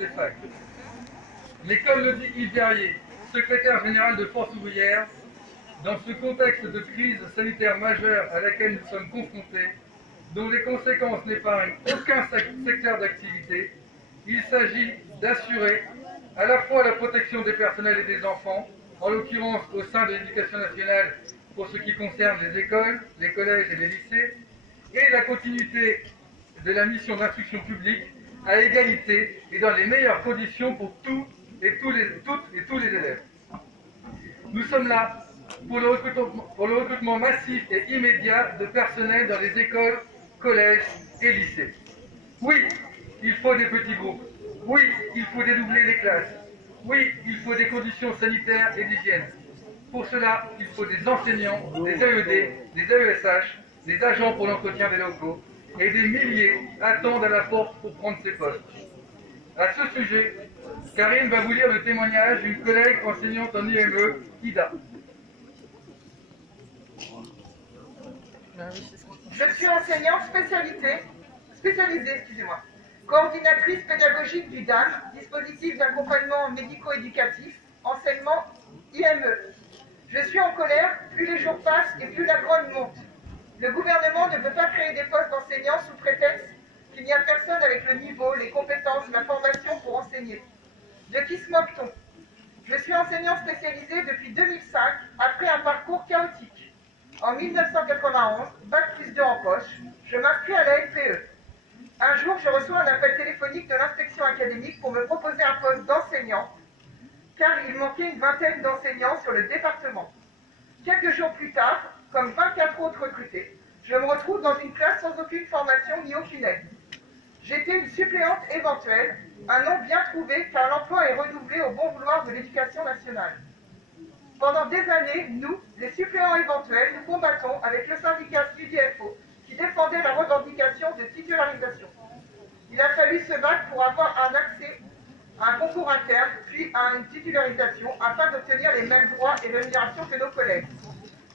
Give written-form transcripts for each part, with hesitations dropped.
des facs. Mais comme le dit Yves Verrier, secrétaire général de Force ouvrière, dans ce contexte de crise sanitaire majeure à laquelle nous sommes confrontés, dont les conséquences n'épargnent aucun secteur d'activité, il s'agit d'assurer à la fois la protection des personnels et des enfants, en l'occurrence au sein de l'éducation nationale pour ce qui concerne les écoles, les collèges et les lycées, et la continuité de la mission d'instruction publique à égalité et dans les meilleures conditions pour toutes et tous les élèves. Nous sommes là pour le recrutement massif et immédiat de personnel dans les écoles, collèges et lycées. Oui, il faut des petits groupes. Oui, il faut dédoubler les classes. Oui, il faut des conditions sanitaires et d'hygiène. Pour cela, il faut des enseignants, des AED, des AESH, des agents pour l'entretien des locaux, et des milliers attendent à la porte pour prendre ces postes. À ce sujet, Karine va vous lire le témoignage d'une collègue enseignante en IME, Ida. Je suis enseignante spécialisée, coordinatrice pédagogique du DAM, dispositif d'accompagnement médico-éducatif, enseignement IME. Je suis en colère, plus les jours passent et plus la grogne monte. Le gouvernement ne veut pas créer des postes d'enseignants sous prétexte qu'il n'y a personne avec le niveau, les compétences, la formation pour enseigner. De qui se moque-t-on? Je suis enseignante spécialisée depuis 2005, après un parcours chaotique. En 1991, Bac plus 2 en poche, je m'inscris à la FPE. Un jour, je reçois un appel téléphonique de l'inspection académique pour me proposer un poste d'enseignant, car il manquait une vingtaine d'enseignants sur le département. Quelques jours plus tard, comme 24 autres recrutés, je me retrouve dans une classe sans aucune formation ni aucune aide. J'étais une suppléante éventuelle, un nom bien trouvé car l'emploi est renouvelé au bon vouloir de l'Éducation nationale. Pendant des années, nous, les suppléants éventuels, nous combattons avec le syndicat StudiFO qui défendait la revendication de titularisation. Il a fallu se battre pour avoir un accès à un concours interne, puis à une titularisation, afin d'obtenir les mêmes droits et rémunérations que nos collègues.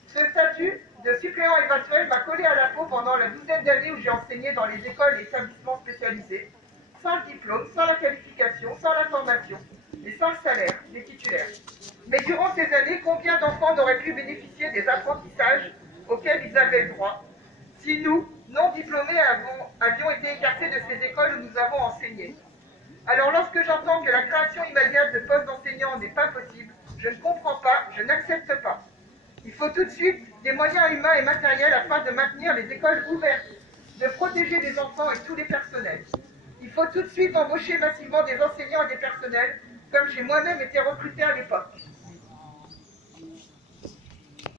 Ce statut de suppléant éventuel m'a collé à la peau pendant la douzaine d'années où j'ai enseigné dans les écoles et établissements spécialisés, sans le diplôme, sans la qualification, sans la formation et sans le salaire des titulaires. Mais durant ces années, combien d'enfants n'auraient pu bénéficier des apprentissages auxquels ils avaient le droit si nous, non diplômés, avions été écartés de ces écoles où nous avons enseigné? Alors lorsque j'entends que la création immédiate de postes d'enseignants n'est pas possible, je ne comprends pas, je n'accepte pas. Il faut tout de suite des moyens humains et matériels afin de maintenir les écoles ouvertes, de protéger les enfants et tous les personnels. Il faut tout de suite embaucher massivement des enseignants et des personnels, comme j'ai moi-même été recrutée à l'époque.